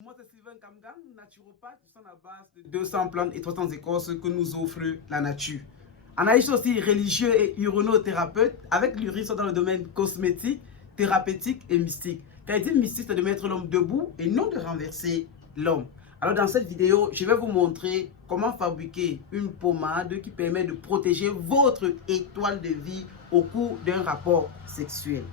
Moi, c'est Sylvain Kamgang, naturopathe. Je suis à la base de 200 plantes et 300 écorces que nous offre la nature. Analyste aussi religieux et urinothérapeute, avec l'urine dans le domaine cosmétique, thérapeutique et mystique. Quand il dit mystique, c'est de mettre l'homme debout et non de renverser l'homme. Alors dans cette vidéo, je vais vous montrer comment fabriquer une pommade qui permet de protéger votre étoile de vie au cours d'un rapport sexuel.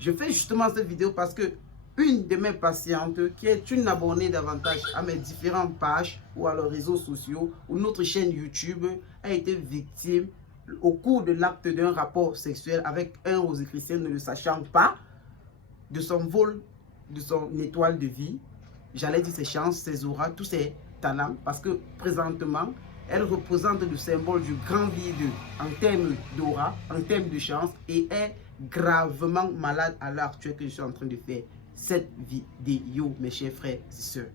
Je fais justement cette vidéo parce que une de mes patientes, qui est une abonnée davantage à mes différentes pages ou à leurs réseaux sociaux ou notre chaîne YouTube, a été victime au cours de l'acte d'un rapport sexuel avec un rosicrucien, ne le sachant pas, de son vol, de son étoile de vie. J'allais dire ses chances, ses auras, tous ses talents, parce que présentement, elle représente le symbole du grand vide en termes d'aura, en termes de chance, et est gravement malade à l'heure actuelle que je suis en train de faire cette vidéo, mes chers frères et sœurs.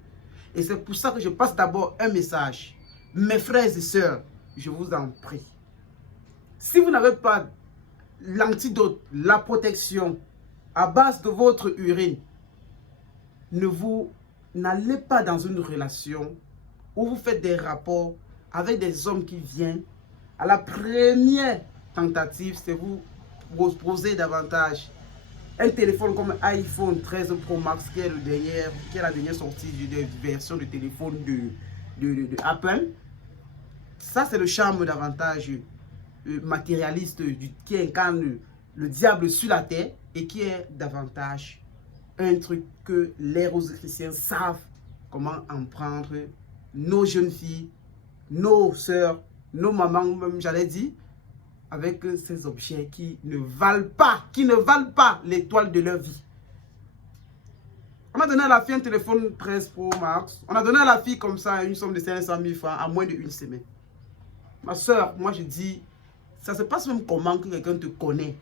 Et c'est pour ça que je passe d'abord un message. Mes frères et sœurs, je vous en prie. Si vous n'avez pas l'antidote, la protection à base de votre urine, n'allez pas dans une relation où vous faites des rapports avec des hommes qui viennent. À la première tentative, c'est vous poser davantage un téléphone comme iPhone 13 Pro Max qui est la dernière sortie de version de téléphone de Apple. Ça, c'est le charme davantage matérialiste qui incarne le diable sur la terre et qui est davantage un truc que les rosicruciens savent comment en prendre nos jeunes filles, nos sœurs, nos mamans, même j'allais dire, avec ces objets qui ne valent pas l'étoile de leur vie. On a donné à la fille un téléphone 13 Pro Max. On a donné à la fille comme ça une somme de 500 000 francs à moins d'une semaine. Ma soeur, moi je dis, ça se passe même comment que quelqu'un te connaît.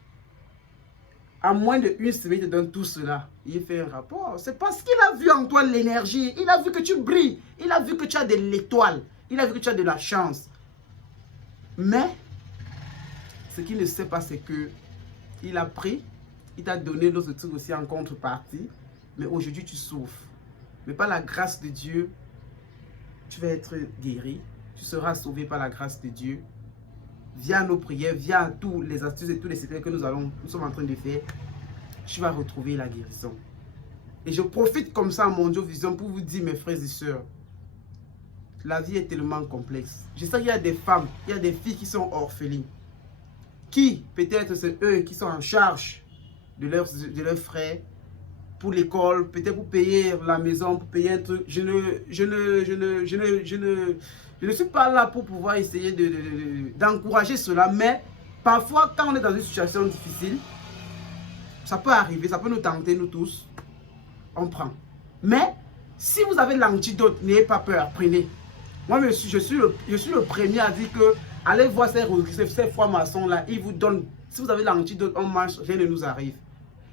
À moins d'une semaine, il te donne tout cela. Il fait un rapport. C'est parce qu'il a vu en toi l'énergie. Il a vu que tu brilles. Il a vu que tu as de l'étoile. Il a vu que tu as de la chance. Mais ce qu'il ne sait pas, c'est que il a pris, il t'a donné l'autre truc aussi en contrepartie, mais aujourd'hui tu souffres. Mais par la grâce de Dieu, tu vas être guéri, tu seras sauvé par la grâce de Dieu. Via nos prières, via tous les astuces et tous les secrets que nous sommes en train de faire, tu vas retrouver la guérison. Et je profite comme ça en Mondio Vision pour vous dire, mes frères et sœurs, la vie est tellement complexe. Je sais qu'il y a des femmes, il y a des filles qui sont orphelines. Qui, peut-être c'est eux qui sont en charge de leurs frères pour l'école, peut-être pour payer la maison, pour payer un truc. Je ne suis pas là pour pouvoir essayer d'encourager cela, mais parfois quand on est dans une situation difficile, ça peut arriver, ça peut nous tenter, nous tous, on prend. Mais si vous avez l'antidote, n'ayez pas peur, prenez. Moi, je suis le premier à dire que allez voir ces francs-maçons là, ils vous donnent, si vous avez l'antidote, on marche, rien ne nous arrive.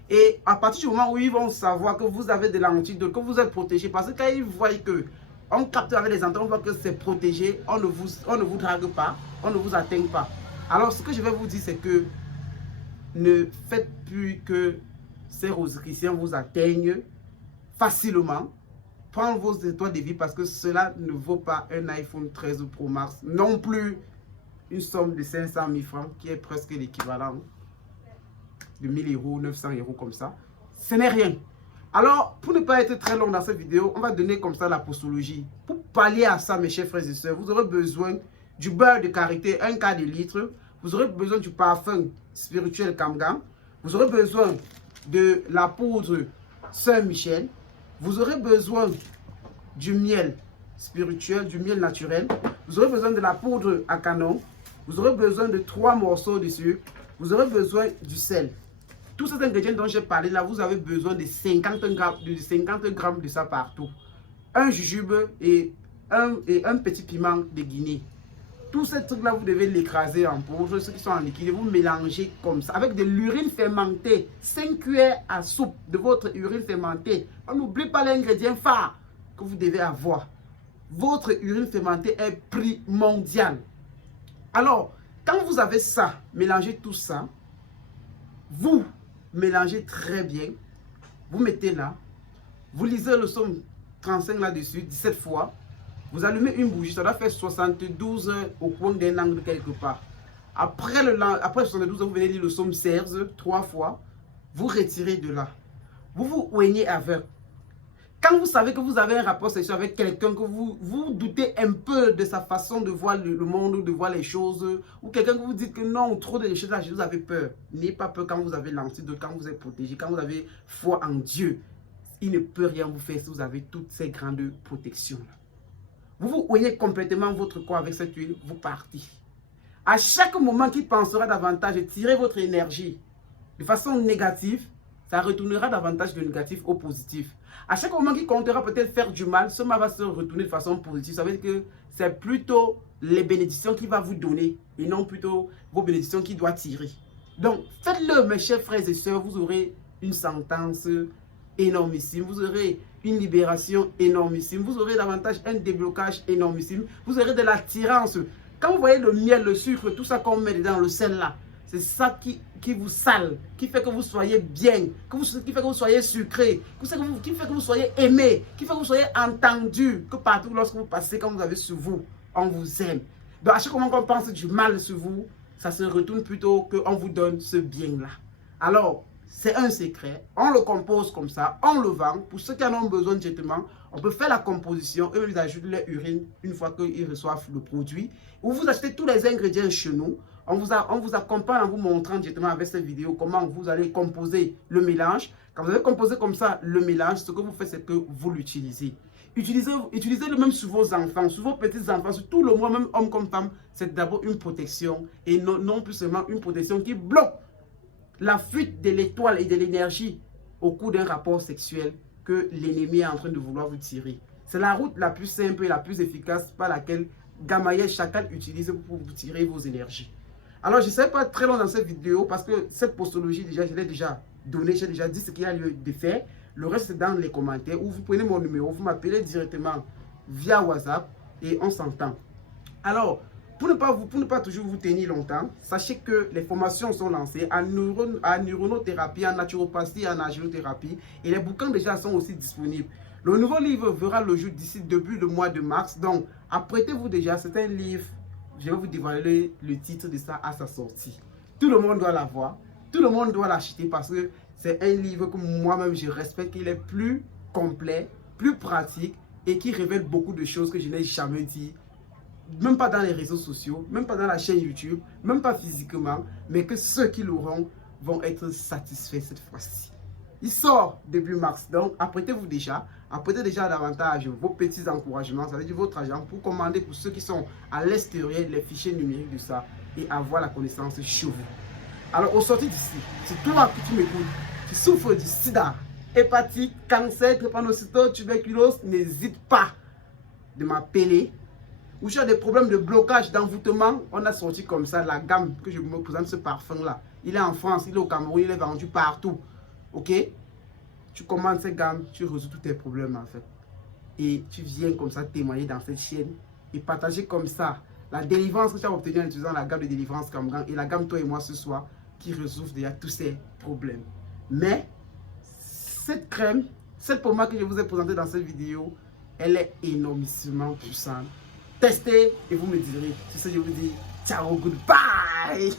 Et à partir du moment où ils vont savoir que vous avez de l'antidote, que vous êtes protégé, parce que quand ils voient que on capte avec les antennes, on voit que c'est protégé, on ne vous drague pas, on ne vous atteint pas. Alors ce que je vais vous dire, c'est que ne faites plus que ces rosicruciens vous atteignent facilement. Prends vos étoiles de vie parce que cela ne vaut pas un iPhone 13 Pro Max, non plus une somme de 500 000 francs qui est presque l'équivalent de 1000 euros, 900 euros comme ça. Ce n'est rien. Alors, pour ne pas être très long dans cette vidéo, on va donner comme ça la posologie. Pour pallier à ça, mes chers frères et sœurs, vous aurez besoin du beurre de karité, 1 quart de litre. Vous aurez besoin du parfum spirituel Kamgang. Vous aurez besoin de la poudre Saint-Michel. Vous aurez besoin du miel spirituel, du miel naturel. Vous aurez besoin de la poudre à canon. Vous aurez besoin de 3 morceaux de sucre. Vous aurez besoin du sel. Tous ces ingrédients dont j'ai parlé là, vous avez besoin de 50 grammes de ça partout. Un jujube et un petit piment de Guinée. Tous ces trucs-là, vous devez l'écraser en poudre, ceux qui sont en liquide, vous mélangez comme ça, avec de l'urine fermentée, 5 cuillères à soupe de votre urine fermentée. On n'oublie pas l'ingrédient phare que vous devez avoir. Votre urine fermentée est primordiale. Alors, quand vous avez ça, mélangez tout ça, vous mélangez très bien, vous mettez là, vous lisez le psaume 35 là-dessus, 17 fois. Vous allumez une bougie, ça doit faire 72 heures au coin d'un angle quelque part. Après 72 heures, vous venez lire le psaume 16 3 fois. Vous retirez de là. Vous vous oignez avec. Quand vous savez que vous avez un rapport sexuel avec quelqu'un, que vous doutez un peu de sa façon de voir le monde, de voir les choses, ou quelqu'un que vous dites que non, trop de choses là, vous avez peur. N'ayez pas peur quand vous avez l'antidote, quand vous êtes protégé, quand vous avez foi en Dieu. Il ne peut rien vous faire si vous avez toutes ces grandes protections-là. Vous vous oignez complètement votre corps avec cette huile, vous partez. À chaque moment qu'il pensera davantage et tirer votre énergie de façon négative, ça retournera davantage de négatif au positif. À chaque moment qu'il comptera peut-être faire du mal, ce mal va se retourner de façon positive. Ça veut dire que c'est plutôt les bénédictions qu'il va vous donner et non plutôt vos bénédictions qu'il doit tirer. Donc, faites-le, mes chers frères et sœurs, vous aurez une sentence énormissime, vous aurez une libération énormissime, vous aurez davantage un déblocage énormissime, vous aurez de l'attirance. Quand vous voyez le miel, le sucre, tout ça qu'on met dedans, le sel là, c'est ça qui vous sale, qui fait que vous soyez bien, qui fait que vous soyez sucré, qui fait que vous soyez aimé, qui fait que vous soyez entendu, que partout lorsque vous passez, quand vous avez sur vous, on vous aime. Donc à chaque moment qu'on pense du mal sur vous, ça se retourne plutôt qu'on vous donne ce bien-là. Alors, c'est un secret, on le compose comme ça, on le vend. Pour ceux qui en ont besoin directement, on peut faire la composition et ils ajoutent leur urine une fois qu'ils reçoivent le produit. Ou vous achetez tous les ingrédients chez nous. On vous accompagne en vous montrant directement avec cette vidéo comment vous allez composer le mélange. Quand vous avez composé comme ça le mélange, ce que vous faites, c'est que vous l'utilisez. Utilisez-le même sur vos enfants, sur vos petits-enfants, sur tout le monde, même homme comme femme. C'est d'abord une protection et non plus seulement une protection qui bloque la fuite de l'étoile et de l'énergie au cours d'un rapport sexuel que l'ennemi est en train de vouloir vous tirer. C'est la route la plus simple et la plus efficace par laquelle Gamaël Chacal utilise pour vous tirer vos énergies. Alors, je ne serai pas très long dans cette vidéo parce que cette postologie, déjà, je l'ai déjà donné, j'ai déjà dit ce qu'il y a lieu de faire. Le reste, c'est dans les commentaires où vous prenez mon numéro, vous m'appelez directement via WhatsApp et on s'entend. Alors, pour ne pas toujours vous tenir longtemps, sachez que les formations sont lancées en neuronothérapie, en naturopathie, en agénothérapie et les bouquins déjà sont aussi disponibles. Le nouveau livre verra le jour d'ici début du mois de mars. Donc, apprêtez-vous déjà, c'est un livre, je vais vous dévoiler le titre de ça à sa sortie. Tout le monde doit l'avoir, tout le monde doit l'acheter parce que c'est un livre que moi-même je respecte, qu'il est plus complet, plus pratique et qui révèle beaucoup de choses que je n'ai jamais dit. Même pas dans les réseaux sociaux, même pas dans la chaîne YouTube, même pas physiquement, mais que ceux qui l'auront vont être satisfaits cette fois-ci. Il sort début mars, donc apprêtez déjà davantage vos petits encouragements, ça veut dire votre argent pour commander pour ceux qui sont à l'extérieur les fichiers numériques de ça et avoir la connaissance chez vous. Alors au sorti d'ici, c'est toi qui tu m'écoutes, qui souffres du sida, hépatite, cancer, drépanocytose, tuberculose, n'hésite pas de m'appeler. Ou tu as des problèmes de blocage, d'envoûtement, on a sorti comme ça la gamme que je me présente, ce parfum-là. Il est en France, il est au Cameroun, il est vendu partout. Ok? Tu commandes cette gamme, tu résous tous tes problèmes en fait. Et tu viens comme ça témoigner dans cette chaîne et partager comme ça la délivrance que tu as obtenue en utilisant la gamme de délivrance Cameroun et la gamme Toi et Moi ce soir qui résout déjà tous ces problèmes. Mais cette crème, cette pommade que je vous ai présentée dans cette vidéo, elle est énormément puissante. Testez et vous me direz. C'est ce que je vous dis. Ciao, goodbye.